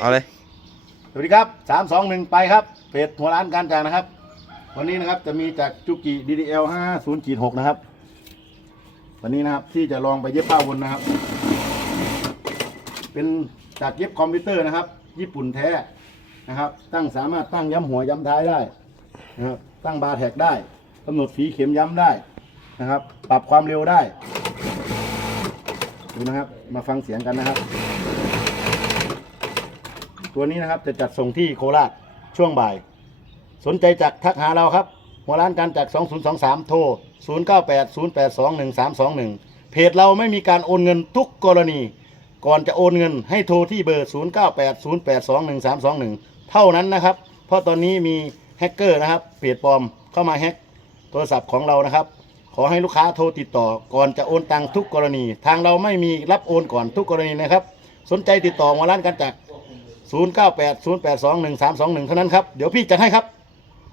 เอาเลย สวัสดีครับสามสองหนึ่งไปครับเพจหัวร้านการจ่ายนะครับ วันนี้นะครับจะมีจากจุกิ DDL ห้าศูนย์จีหกนะครับ วันนี้นะครับที่จะลองไปเย็บผ้าวนนะครับ เป็นจากเย็บคอมพิวเตอร์นะครับ ญี่ปุ่นแท้นะครับ ตั้งสามารถตั้งย้ำหัวย้ำท้ายได้นะครับ ตั้งบาร์แท็กได้กำหนดฝีเข็มย้ำได้นะครับ ปรับความเร็วได้ดูนะครับ มาฟังเสียงกันนะครับ ตัวนี้นะครับจะจัดส่งที่โคราชช่วงบ่าย สนใจจักทักหาเราครับ หัวร้านการจัก2023 โทร 0980821321 เพจเราไม่มีการโอนเงินทุกกรณี ก่อนจะโอนเงินให้โทรที่เบอร์ 0980821321 เท่านั้นนะครับ เพราะตอนนี้มีแฮกเกอร์นะครับเพจปลอมเข้ามาแฮกโทรศัพท์ของเรานะครับ ขอให้ลูกค้าโทรติดต่อก่อนจะโอนตังทุกกรณี ทางเราไม่มีรับโอนก่อนทุกกรณีนะครับ สนใจติดต่อหัวร้านการจั 0980821321 เท่านั้นครับ เดี๋ยวพี่จัดให้ครับ